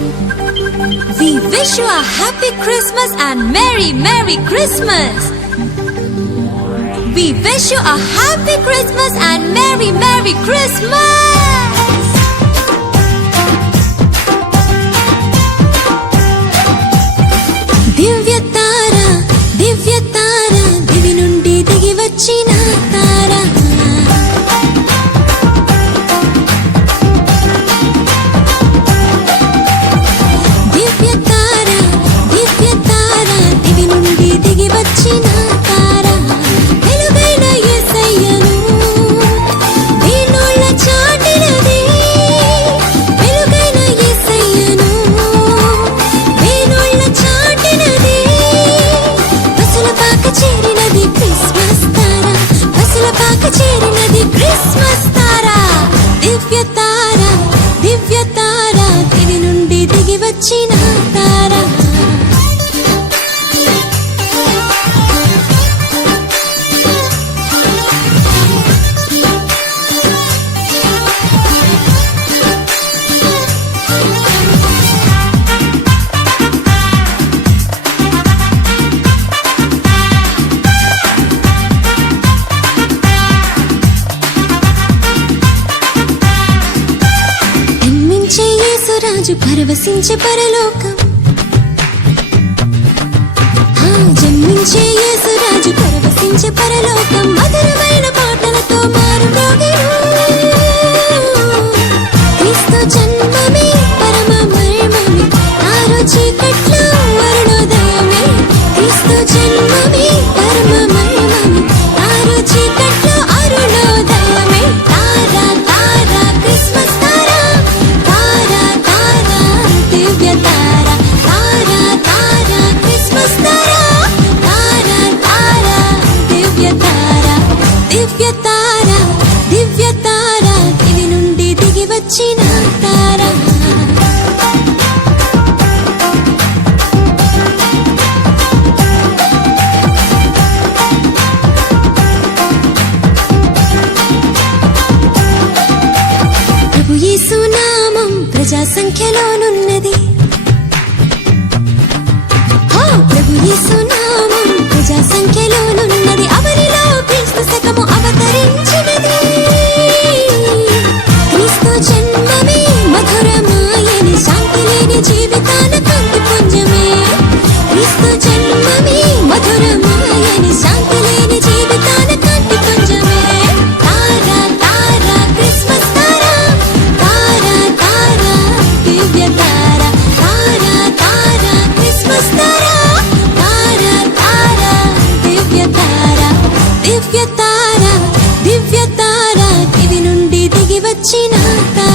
We wish you a happy Christmas and Merry Christmas. We wish you a happy Christmas and Merry Christmas. దివ్య తార దివి నుండి దిగి వచ్చిన తార దివి నుండి దిగి వచ్చిన తార వెలుగైన యేసయ్యను వీణుల చాటినది వెలుగైన యేసయ్యను వీణుల చాటినది పసులపాక చేరినది క్రిస్మస్ తార పసులపాక చేరినది క్రిస్మస్ తార దివ్య తార దివి నుండి దిగి వచ్చిన తార రాజు పరవశించే పరలోకం జన్మించే యేసు రాజు పరవశించే పరలోకం మధురమైన పాటలతో మారు మ్రోగెను క్రీస్తు జన్మమే పరమ మర్మమే ఆరో చీకట్లో అరుణోదయమే క్రీస్తు జన్మమే పరమ మర్మమే ఆరో చీకట్లో అరుణోదయమే తార క్రిస్మస్ తార దివ్య తార క్రిస్మస్ తార దివ్య తార దివి నుండి దిగి వచ్చిన తార ప్రభు యేసు నామం ప్రజా సంఖ్యలోనున్నది ప్రభు యేసు నామం ప్రజా సంఖ్యలోనున్నది అవనిలో క్రీస్తు శకము అవతరించినది క్రీస్తు జన్మమే మధురమాయని శాంతి లేని జీవితాన కాంతి పుంజమే క్రీస్తు జన్మమే మధురమాయని శాంతి లేని జీవితాన కాంతి పుంజమే తార క్రిస్మస్ తార దివ్య తార క్రిస్మస్ తార దివ్య తార దివి నుండి దిగి వచ్చిన తార